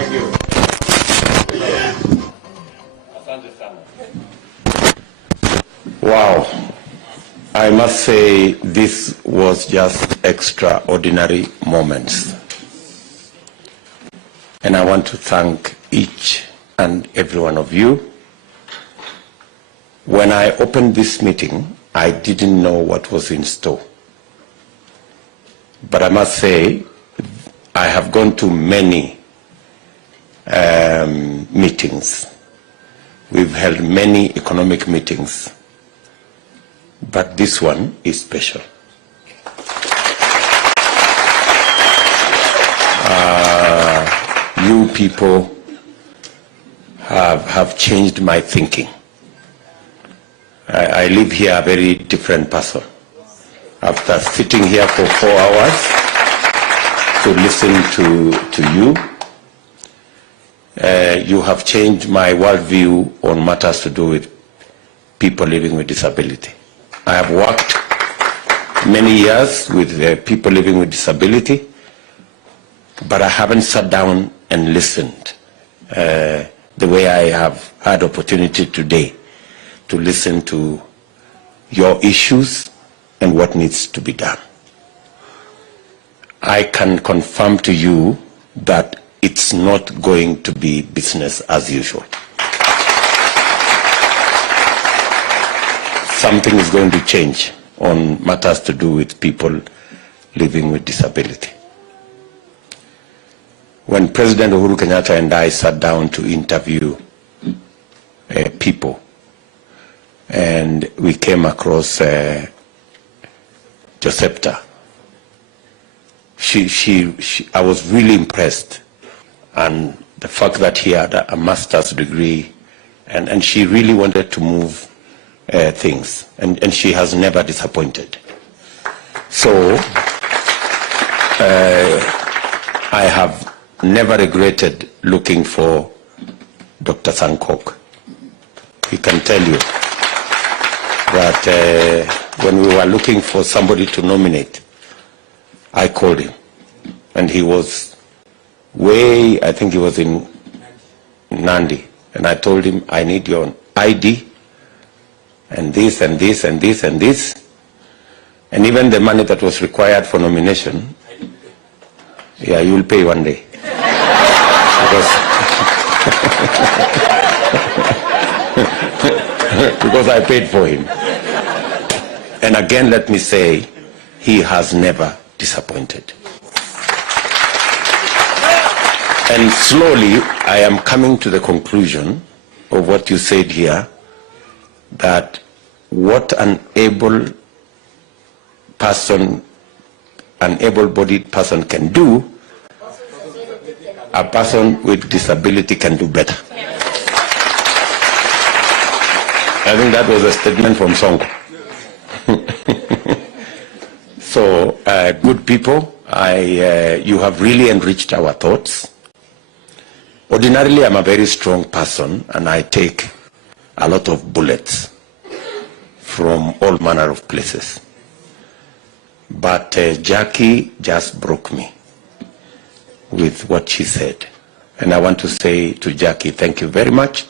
Thank you. Asante sana. Wow. I must say this was just extraordinary moments. And I want to thank each and every one of you. When I opened this meeting, I didn't know what was in store. But I must say, I have gone to many meetings. We've held many economic meetings. But this one is special. You people have changed my thinking. I live here a very different person. After sitting here for 4 hours to listen to you, you have changed my worldview on matters to do with people living with disability. I have worked many years with people living with disability, but I haven't sat down and listened the way I have had opportunity today to listen to your issues and what needs to be done. I can confirm to you that it's not going to be business as usual. Something is going to change on matters to do with people living with disability. When President Uhuru Kenyatta and I sat down to interview people, and we came across Josephta, I was really impressed, and the fact that he had a master's degree, and she really wanted to move things, and she has never disappointed. So I have never regretted looking for Dr. Sankok. He can tell you that when we were looking for somebody to nominate, I called him, and he was I think he was in Nandi, and I told him, I need your ID, and this, and this, and this, and this, and even the money that was required for nomination, yeah, you will pay one day. Because I paid for him. And again, let me say, he has never disappointed. And slowly, I am coming to the conclusion of what you said here, that what an able-bodied person can do, a person with disability can do better. I think that was a statement from Sonko. So, good people, you have really enriched our thoughts. Ordinarily, I'm a very strong person, and I take a lot of bullets from all manner of places. But Jackie just broke me with what she said. And I want to say to Jackie, thank you very much.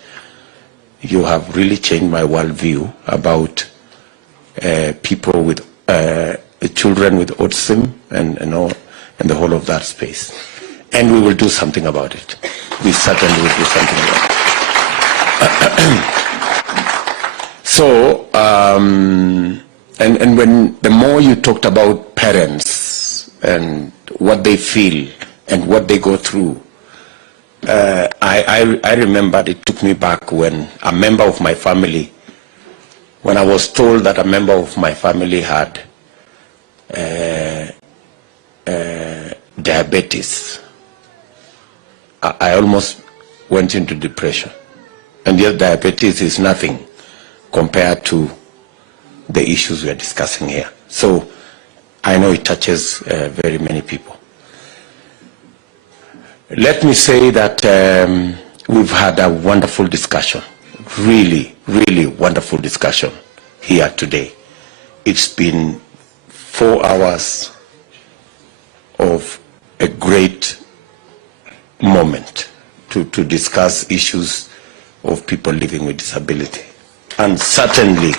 You have really changed my worldview about people with children with autism and the whole of that space. And we will do something about it. We certainly will do something about it. So, and when the more you talked about parents and what they feel and what they go through, I remembered it took me back when a member of my family, when I was told that a member of my family had diabetes, I almost went into depression. And yet diabetes is nothing compared to the issues we are discussing here. So I know it touches very many people. Let me say that we've had a wonderful discussion, really, really wonderful discussion here today. It's been 4 hours of a great moment. to discuss issues of people living with disability. And certainly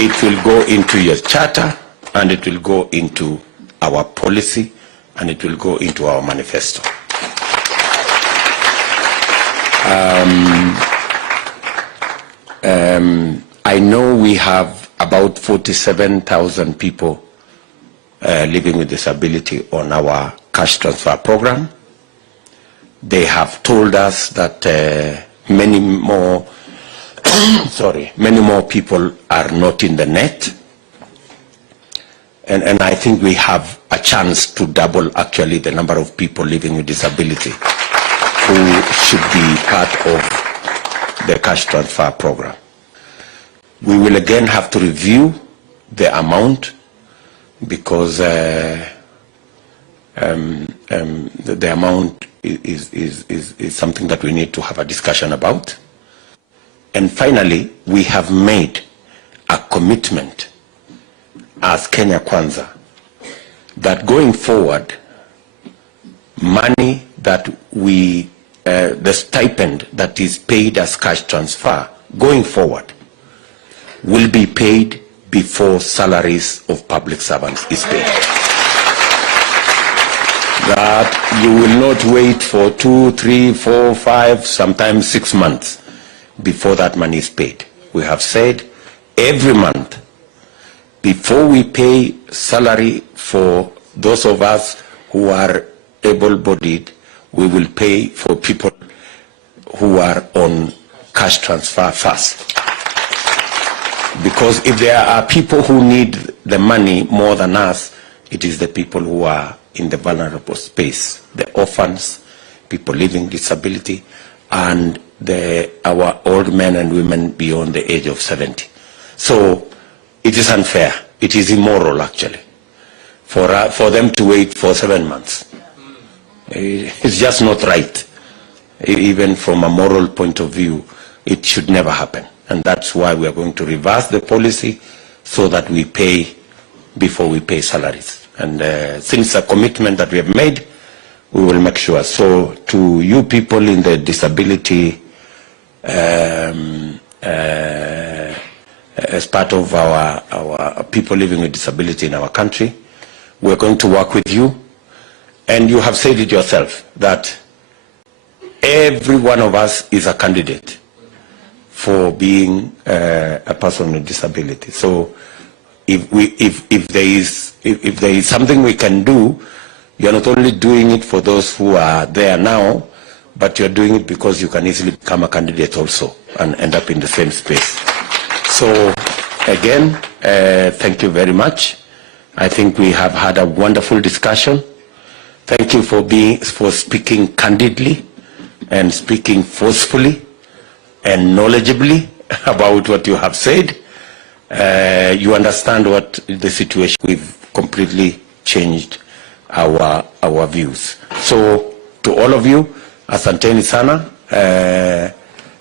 it will go into your charter, and it will go into our policy, and it will go into our manifesto. I know we have about 47,000 people living with disability on our cash transfer program. They have told us that many more people are not in the net. And I think we have a chance to double actually the number of people living with disability who should be part of the cash transfer program. We will again have to review the amount because the amount is something that we need to have a discussion about. And finally, we have made a commitment as Kenya Kwanza that going forward, money that we, the stipend that is paid as cash transfer going forward will be paid before salaries of public servants is paid. That you will not wait for 2, 3, 4, 5, sometimes 6 months before that money is paid. We have said every month, before we pay salary for those of us who are able-bodied, we will pay for people who are on cash transfer first. Because if there are people who need the money more than us, it is the people who are in the vulnerable space, the orphans, people living with disability, and our old men and women beyond the age of 70. So it is unfair. It is immoral, actually, for them to wait for 7 months. It's just not right. Even from a moral point of view, it should never happen. And that's why we are going to reverse the policy so that we pay before we pay salaries. And since a commitment that we have made, we will make sure. So to you people in the disability, as part of our people living with disability in our country, we're going to work with you. And you have said it yourself that every one of us is a candidate for being a person with disability. So if there is something we can do, you're not only doing it for those who are there now, but you're doing it because you can easily become a candidate also and end up in the same space. So again, thank you very much. I think we have had a wonderful discussion. Thank you for speaking candidly and speaking forcefully and knowledgeably about what you have said. You understand what the situation. We've completely changed our views. So to all of you, asanteni sana.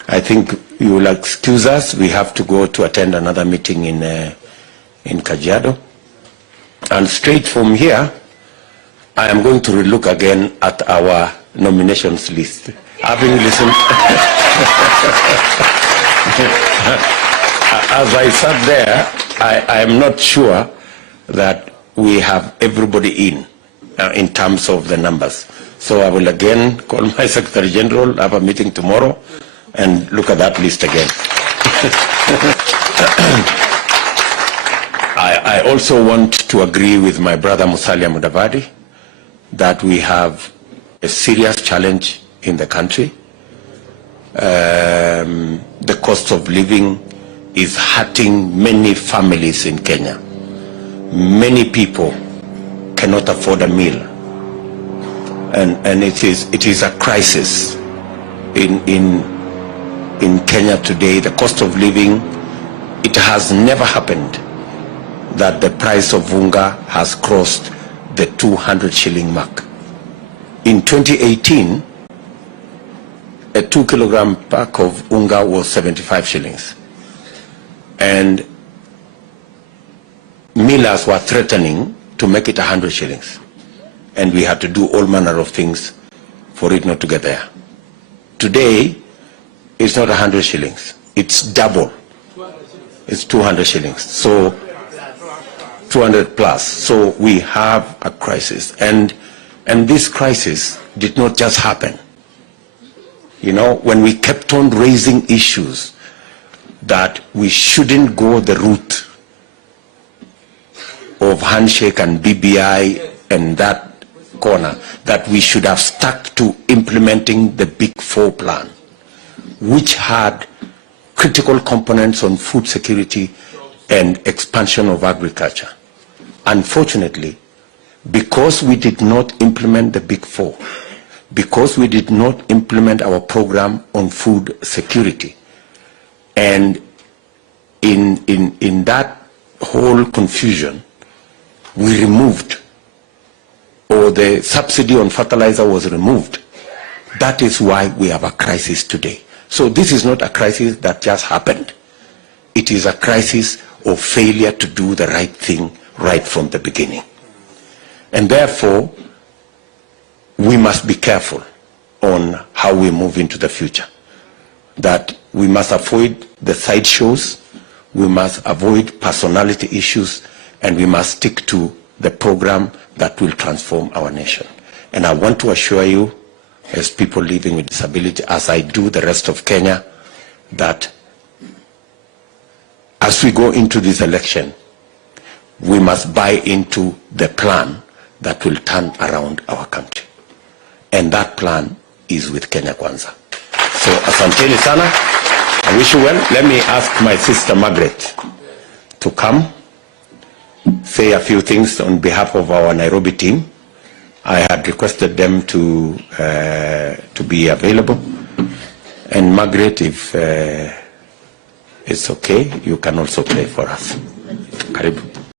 I think you will excuse us. We have to go to attend another meeting in Kajiado. And straight from here, I am going to relook again at our nominations list. Having listened, as I sat there, I am not sure that we have everybody in terms of the numbers. So I will again call my Secretary General, have a meeting tomorrow, and look at that list again. I also want to agree with my brother Musalia Mudavadi that we have a serious challenge in the country. The cost of living is hurting many families in Kenya. Many people cannot afford a meal. And it is a crisis in Kenya today. The cost of living, it has never happened that the price of unga has crossed the 200 shilling mark. In 2018, a 2-kilogram pack of unga was 75 shillings. And millers were threatening to make it 100 shillings. And we had to do all manner of things for it not to get there. Today, it's not 100 shillings. It's double. It's 200 shillings. So 200 plus. So we have a crisis. And this crisis did not just happen. You know, when we kept on raising issues that we shouldn't go the route of handshake and BBI and that corner, that we should have stuck to implementing the Big Four plan, which had critical components on food security and expansion of agriculture. Unfortunately, because we did not implement the Big Four, because we did not implement our program on food security, and in that whole confusion, we removed, or the subsidy on fertilizer was removed. That is why we have a crisis today. So this is not a crisis that just happened. It is a crisis of failure to do the right thing right from the beginning. And therefore, we must be careful on how we move into the future. That we must avoid the sideshows, we must avoid personality issues, and we must stick to the program that will transform our nation. And I want to assure you, as people living with disability, as I do the rest of Kenya, that as we go into this election, we must buy into the plan that will turn around our country. And that plan is with Kenya Kwanza. So, asanteni sana. I wish you well. Let me ask my sister Margaret to come, say a few things on behalf of our Nairobi team. I had requested them to be available. And Margaret, if it's okay, you can also play for us. Karibu.